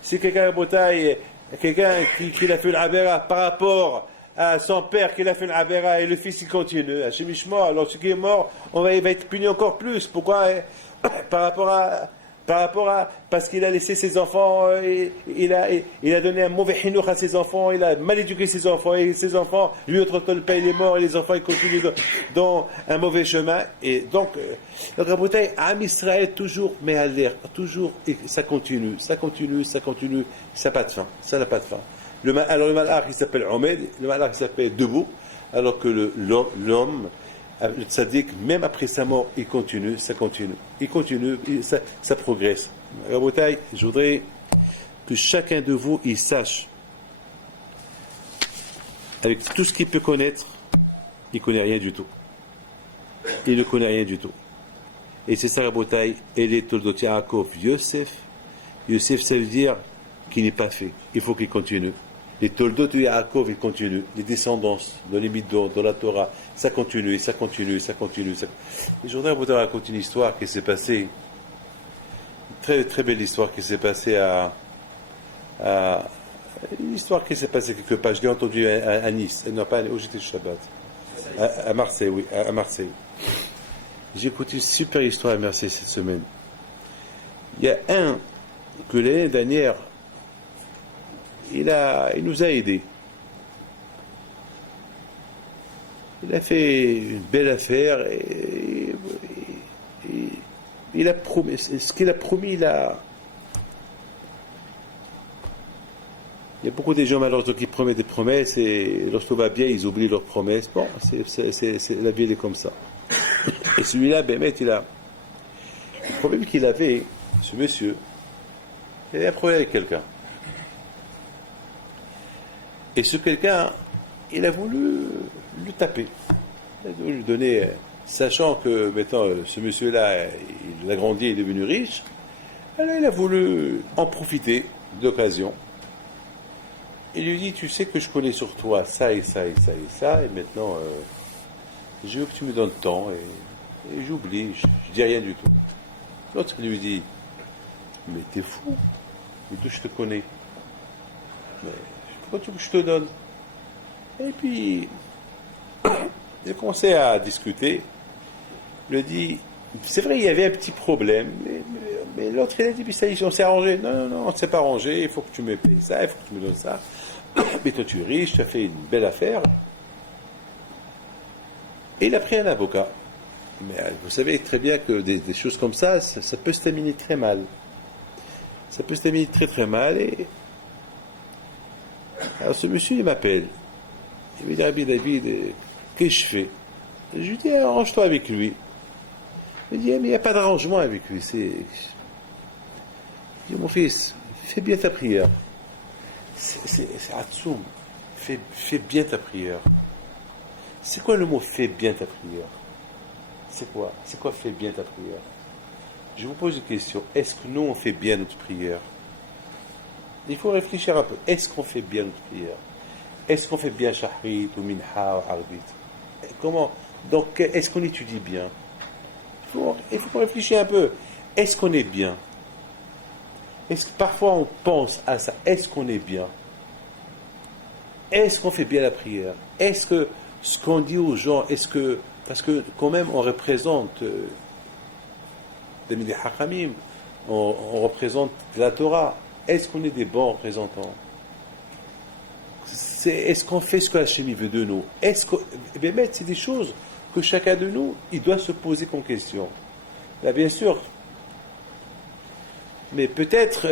à Botaï, quelqu'un qui a fait l'Avera par rapport à son père qui a fait l'Avera et le fils il continue, Hashim Yishmor, alors ce qui est mort, il va être puni encore plus. Pourquoi? Parce qu'il a laissé ses enfants, il a donné un mauvais hinouch à ses enfants, il a mal éduqué ses enfants, et ses enfants, lui autre le père il est mort, et les enfants ils continuent dans un mauvais chemin. Et donc Rabotai, Am Israël toujours, mais à l'air, toujours, et ça continue, ça n'a pas de fin, ça n'a pas de fin. Alors le malach il s'appelle Omed, le malach il s'appelle debout, alors que l'homme, le tzaddik, même après sa mort, il continue, ça progresse. Rabotai, je voudrais que chacun de vous, il sache, avec tout ce qu'il peut connaître, il ne connaît rien du tout. Il ne connaît rien du tout. Et c'est ça, Rabotai, et les Toldot Yaakov, Yosef, ça veut dire qu'il n'est pas fait. Il faut qu'il continue. Les Toldot de Yaakov, ils continuent. Les descendances, dans les Midot, dans la Torah, ça continue. Et je voudrais vous raconter une histoire qui s'est passée, une très, très belle histoire qui s'est passée une histoire qui s'est passée quelque part. Je l'ai entendue à Nice. Non, pas où j'étais le Shabbat. À Marseille, oui, à Marseille. J'ai écouté une super histoire à Marseille cette semaine. Il y a un que l'année dernière, il nous a aidés. Il a fait une belle affaire et il a promis, ce qu'il a promis, il a... Il y a beaucoup de gens malheureusement qui promettent des promesses et lorsque tout va bien, ils oublient leurs promesses. Bon, la vie elle est comme ça. Et celui-là, Bémet, il a... Le problème qu'il avait, ce monsieur, il avait un problème avec quelqu'un. Et ce quelqu'un, il a voulu le taper. Il a voulu lui donner, sachant que maintenant ce monsieur-là, il a grandi, il est devenu riche, alors il a voulu en profiter d'occasion. Il lui dit, tu sais que je connais sur toi ça et ça et ça et ça, et maintenant je veux que tu me donnes temps, et j'oublie, je dis rien du tout. L'autre lui dit, mais t'es fou, mais d'où je te connais, mais pourquoi tu veux que je te donne? Et puis, il a commencé à discuter. Il lui a dit, c'est vrai, il y avait un petit problème, mais l'autre, il a dit, puis ça y est, on s'est arrangé. Non, on ne s'est pas arrangé, il faut que tu me payes ça, il faut que tu me donnes ça. Mais toi, tu es riche, tu as fait une belle affaire. Et il a pris un avocat. Mais vous savez très bien que des choses comme ça peut se terminer très mal. Ça peut se terminer très très mal. Et alors ce monsieur, il m'appelle. Il me dit, Rabbi David, qu'est-ce que je fais? Je lui dis, arrange-toi avec lui. Il me dit, mais il n'y a pas d'arrangement avec lui. Je dis, mon fils, fais bien ta prière. C'est Atsoum. Fais bien ta prière. C'est quoi le mot fais bien ta prière? C'est quoi fais bien ta prière? Je vous pose une question. Est-ce que nous, on fait bien notre prière? Il faut réfléchir un peu. Est-ce qu'on fait bien notre prière? Est-ce qu'on fait bien Shahrit ou Minha ou Arbit? Comment? Donc, est-ce qu'on étudie bien? Il faut réfléchir un peu. Est-ce qu'on est bien? Est-ce que parfois on pense à ça? Est-ce qu'on est bien? Est-ce qu'on fait bien la prière? Est-ce que ce qu'on dit aux gens, parce que quand même on représente des Midei Hachamim, on représente la Torah. Est-ce qu'on est des bons représentants? Est-ce qu'on fait ce que Hachem veut de nous? C'est des choses que chacun de nous, il doit se poser comme question. Là, bien sûr, mais peut-être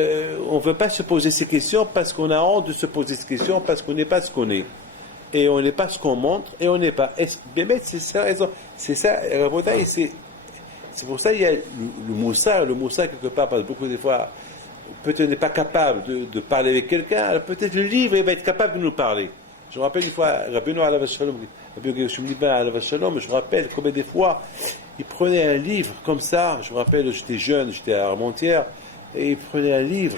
on ne veut pas se poser ces questions parce qu'on a honte de se poser ces questions, parce qu'on n'est pas ce qu'on est. Et on n'est pas ce qu'on montre, et on n'est pas. C'est ça, c'est pour ça qu'il y a le Moussa quelque part, parce que beaucoup de fois, peut-être on n'est pas capable de parler avec quelqu'un, alors peut-être le livre il va être capable de nous parler. Je me rappelle une fois, Rabbeinu Alav Shalom, je me rappelle combien des fois, il prenait un livre comme ça, je me rappelle, j'étais jeune, j'étais à Armentières, et il prenait un livre,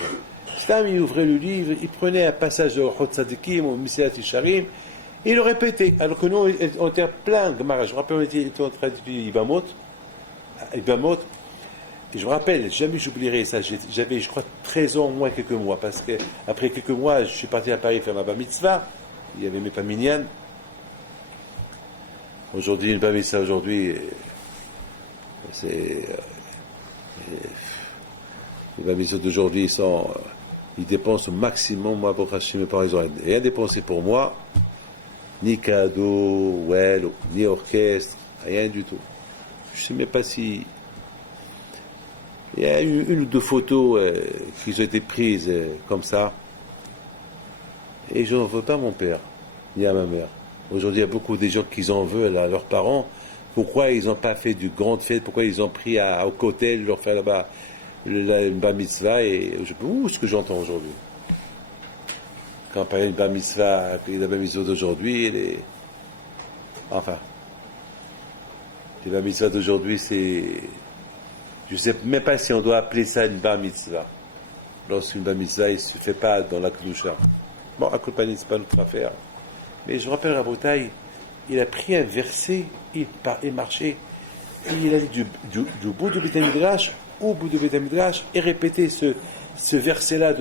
il ouvrait le livre, il prenait un passage de Chot Tzadikim, ou Misilat Yisharim, et il le répétait, alors que nous, on était plein de mariages. Je me rappelle, on était en train de vivre Ibamot, et je me rappelle, jamais j'oublierai ça, j'avais, je crois, 13 ans, au moins quelques mois, parce que après quelques mois, je suis parti à Paris faire ma bar mitzvah, il y avait mes Paminyan. Aujourd'hui, une bar mitzvah, aujourd'hui, c'est... les bar mitzvahs d'aujourd'hui, ils dépensent au maximum, moi, pour acheter mes parents, ils n'ont rien dépensé pour moi, ni cadeau, ni orchestre, rien du tout. Je ne sais même pas si... Il y a une ou deux photos qui ont été prises comme ça. Et je n'en veux pas à mon père, ni à ma mère. Aujourd'hui, il y a beaucoup de gens qui en veulent à leurs parents. Pourquoi ils n'ont pas fait du grand fête? Pourquoi ils ont pris au Kotel, leur faire là-bas une bar mitzvah? Et ce que j'entends aujourd'hui. Quand on parle d'une bar mitzvah, la bar mitzvah d'aujourd'hui, enfin, les bar mitzvah d'aujourd'hui, c'est... Je ne sais même pas si on doit appeler ça une bar mitzvah. Lorsqu'une bar mitzvah, il ne se fait pas dans la Kedusha. Bon, à Kulpani, ce n'est pas notre affaire. Mais je me rappelle, Rabotai, il a pris un verset, il marchait, et il allait du bout du Beit Midrash au bout du Beit Midrash et répétait ce verset-là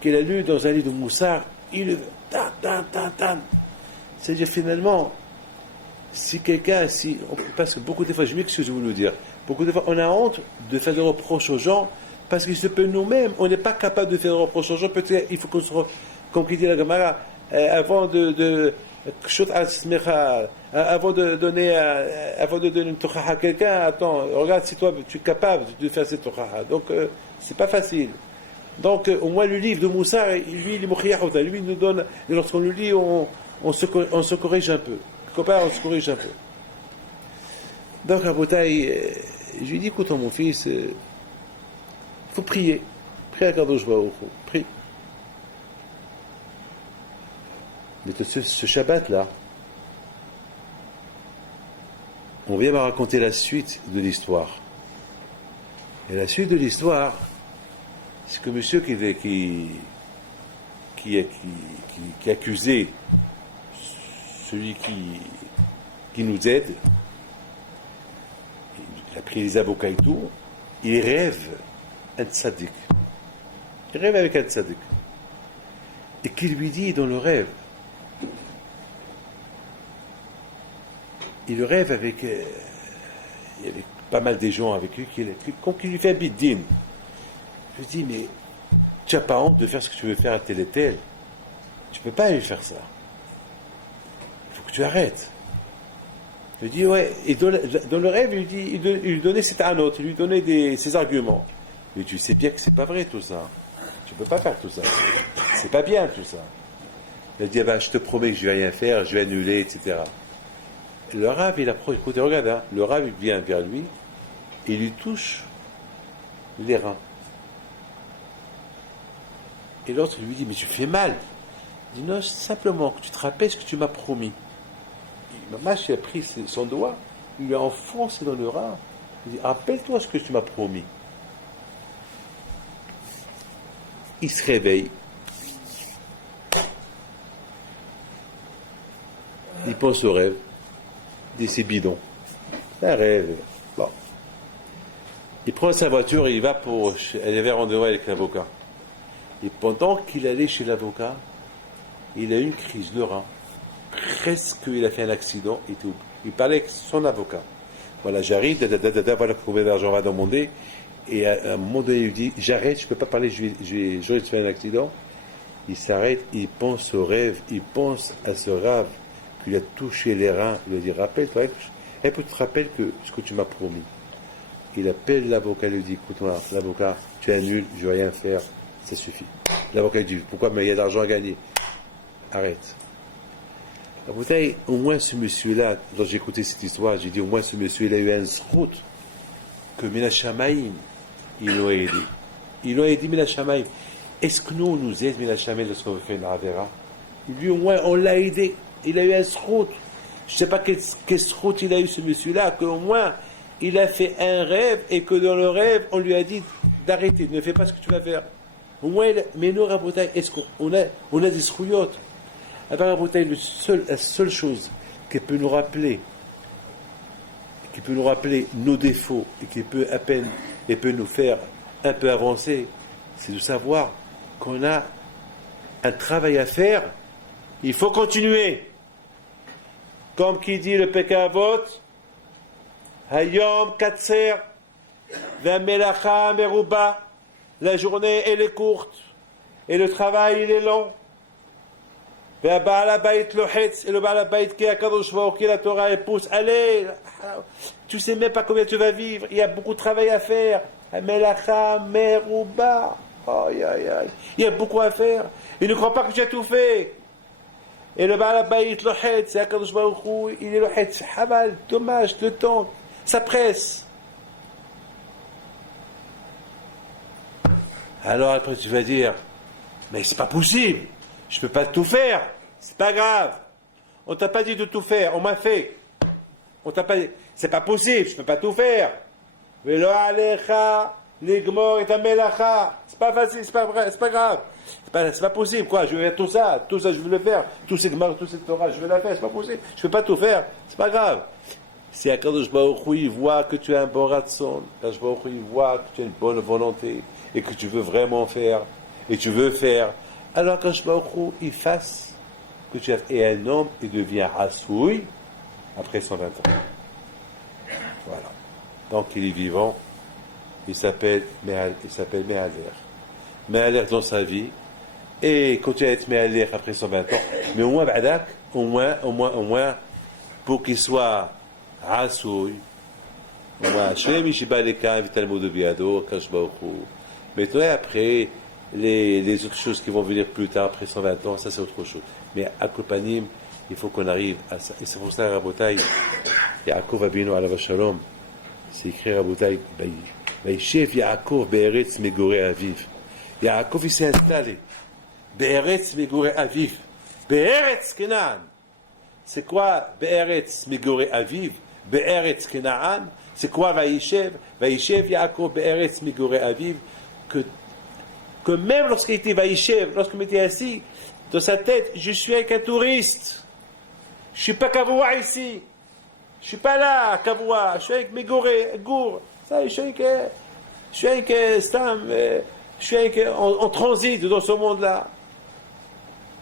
qu'il a lu dans un livre de Moussar. Il tan. C'est-à-dire, finalement, si quelqu'un, parce que beaucoup de fois, je m'excuse de vous le dire, beaucoup de fois, on a honte de faire des reproches aux gens, parce qu'il se peut nous-mêmes, on n'est pas capable de faire des reproches aux gens. Peut-être il faut qu'on se... Comme dit la Gemara, avant de Avant de donner une tochaha à quelqu'un, attends, regarde si toi tu es capable de faire cette tochaha. Donc c'est pas facile. Donc au moins le livre de Moussa, lui il est moukhiyahouta, lui il nous donne, et lorsqu'on le lit, on se corrige un peu. Copain, on se corrige un peu. Donc à Botaï, je lui dis, écoute mon fils, il faut prier. Prie à Kadosh Baruch Hu, prie. Mais ce Shabbat-là, on vient me raconter la suite de l'histoire. Et la suite de l'histoire, c'est que monsieur qui accusait celui qui nous aide, il a pris les avocats et tout, il rêve un tzaddik. Il rêve avec un tzaddik. Et qui lui dit dans le rêve, il rêve avec, il y avait pas mal de gens avec lui, qui lui fait un bid-din. Je lui dis, mais tu n'as pas honte de faire ce que tu veux faire à tel et tel. Tu ne peux pas lui faire ça. Il faut que tu arrêtes. Je lui dis, ouais. Et dans le rêve, il lui donnait cet autre, il lui donnait ses arguments. Mais tu sais bien que c'est pas vrai tout ça. Tu ne peux pas faire tout ça. C'est pas bien tout ça. Il dit, je te promets que je ne vais rien faire, je vais annuler, etc. Le Rav, écoutez, regarde, hein, le Rav, il vient vers lui, et il lui touche les reins. Et l'autre lui dit, mais tu fais mal. Il dit, non, simplement que tu te rappelles ce que tu m'as promis. Mamash, il a pris son doigt, il lui a enfoncé dans le rein. Il dit, rappelle-toi ce que tu m'as promis. Il se réveille. Il pense au rêve. Il dit, c'est bidon. C'est un rêve. Bon. Il prend sa voiture et il va elle avait rendez-vous avec l'avocat. Et pendant qu'il allait chez l'avocat, il a eu une crise de rein. Presque il a fait un accident et tout. Il parlait avec son avocat. Voilà, j'arrive, voilà combien d'argent on va demander. Et à un moment donné, il lui dit, j'arrête, je ne peux pas parler, j'aurais fait un accident. Il s'arrête, il pense au rêve, il pense à ce rêve qui lui a touché les reins. Il lui dit, rappelle-toi, tu te rappelles que ce que tu m'as promis. Il appelle l'avocat, il lui dit, écoute-moi, l'avocat, tu annules, je ne veux rien faire, ça suffit. L'avocat lui dit, pourquoi, mais il y a de l'argent à gagner. Arrête. La bouteille, au moins ce monsieur-là, quand j'ai écouté cette histoire, j'ai dit, au moins ce monsieur, il a eu un srout que Minashamaïm, ils l'ont aidé. Ils l'ont aidé Minashamaïm. Est-ce que nous, on nous aide Minashamaïm lorsqu'on veut faire une avera? Lui, au moins, on l'a aidé. Il a eu un srout. Je ne sais pas quel srout il a eu ce monsieur-là, qu'au moins, il a fait un rêve et que dans le rêve, on lui a dit d'arrêter, ne fais pas ce que tu vas faire. Au moins, mais nous, Rabotaï, est-ce qu'on a des srouillottes? Alors, Rabotaï, la seule chose qui peut nous rappeler nos défauts et qui peut nous faire un peu avancer, c'est de savoir qu'on a un travail à faire. Il faut continuer. Comme qui dit le Pekavot, Hayom Katser, V'amelacha Meruba, la journée elle est courte et le travail il est long. Ve'abal habayit lohetz, et le Baal habayit qui est à Kadosh Baruch Hu, qui la Torah elle pousse, allez, tu sais même pas combien tu vas vivre, il y a beaucoup de travail à faire. Melacha Meruba, aïe aïe aïe, il y a beaucoup à faire. Il ne croit pas que tu as tout fait. Et le Baal habayit lohetz, c'est à Kadosh Baruch Hu, il est lohetz, hamal, dommage, le temps, ça presse. Alors après tu vas dire, mais c'est pas possible, je peux pas tout faire, c'est pas grave. On t'a pas dit de tout faire, on m'a fait. On t'a pas dit, c'est pas possible, je peux pas tout faire. Velo alecha, ligmor et amelacha, c'est pas facile, c'est pas vrai, c'est pas grave. C'est pas possible, quoi, je vais faire tout ça je veux le faire, tout ces gmor, tout cette Torah, je vais la faire, c'est pas possible, je peux pas tout faire, c'est pas grave. Si Akadosh Baruch Hu, il voit que tu as un bon ratson, Akadosh Baruch Hu, il voit que tu as une bonne volonté, et que tu veux vraiment faire, et tu veux faire, alors Akadosh Baruch Hu, il fasse que tu es un homme et devient hassoui après 120 ans. Voilà. Donc il est vivant, il s'appelle Mehaler. Mehaler dans sa vie, et continue à être Mehaler après 120 ans, mais au moins, au moins, pour qu'il soit rassoui. Au moins, Hachem, Yishiba Leka, Vitalmo de Biado, Kadosh Baruch Hu. Maintenant, après, les autres choses qui vont venir plus tard, après 120 ans, ça c'est autre chose. Mais à Kopanim, il faut qu'on arrive à ça. Et c'est pour ça, Rabotai, Yaakov Abinu Alav Shalom, c'est écrit Rabotai, Vaïchev Yaakov Be'eretz Megoré Aviv. Yaakov, il s'est installé. Be'eretz Megoré Aviv. Be'eretz Kenan. C'est quoi Be'eretz Megoré Aviv? Be'eretz Kenaan. C'est quoi Vaïchev? Vaïchev Yaakov Be'eretz Megoré Aviv. Que même lorsqu'il était Vaïchev, lorsqu'il était assis, dans sa tête, je suis avec un touriste. Je ne suis pas Kavoua ici. Je ne suis pas là à Kavoua. Je suis avec Megoré, Gour. Ça, je suis avec Stam. Je suis en transit dans ce monde-là.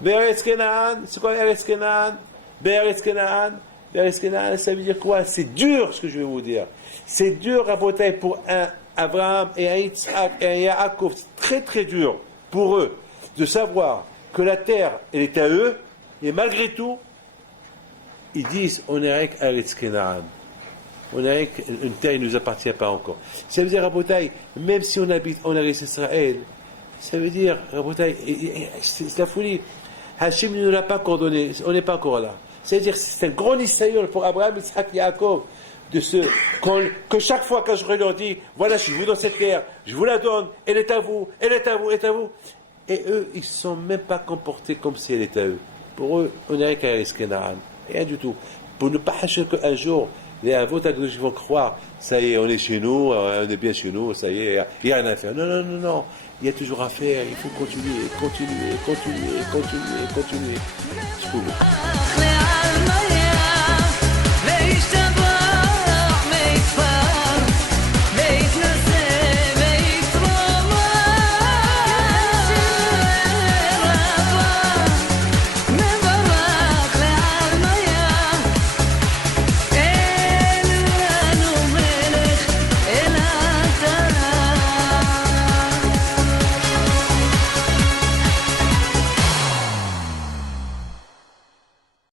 Be'eretz Kenaan. C'est quoi Be'eretz Kenaan? Be'eretz Kenaan. Be'eretz Kenaan, ça veut dire quoi? C'est dur ce que je vais vous dire. C'est dur à voter pour un Abraham et un Yitzhak et un Yaakov. C'est très très dur pour eux de savoir que la terre, elle est à eux, et malgré tout, ils disent on est avec Eretz Kenaan. On est avec une terre qui ne nous appartient pas encore. Ça veut dire, Rabotai, même si on habite en Eretz Israël, ça veut dire, Rabotai, c'est la folie. Hachem ne nous l'a pas encore donné, on n'est pas encore là. C'est-à-dire, c'est un grand nisayon pour Abraham, Yitzhak, Yaakov, que chaque fois que je leur dis, voilà, je vous donne cette terre, je vous la donne, elle est à vous, elle est à vous, elle est à vous. Et eux, ils ne se sont même pas comportés comme si elle était à eux. Pour eux, on est avec Eretz Kenaan. Rien du tout. Pour ne pas hacher qu'un jour, les avos qui vont croire, ça y est, on est chez nous, on est bien chez nous, ça y est, il n'y a rien à faire. Non, non, non, non. Il y a toujours à faire, il faut continuer, continuer, continuer, continuer, continuer. Je trouve.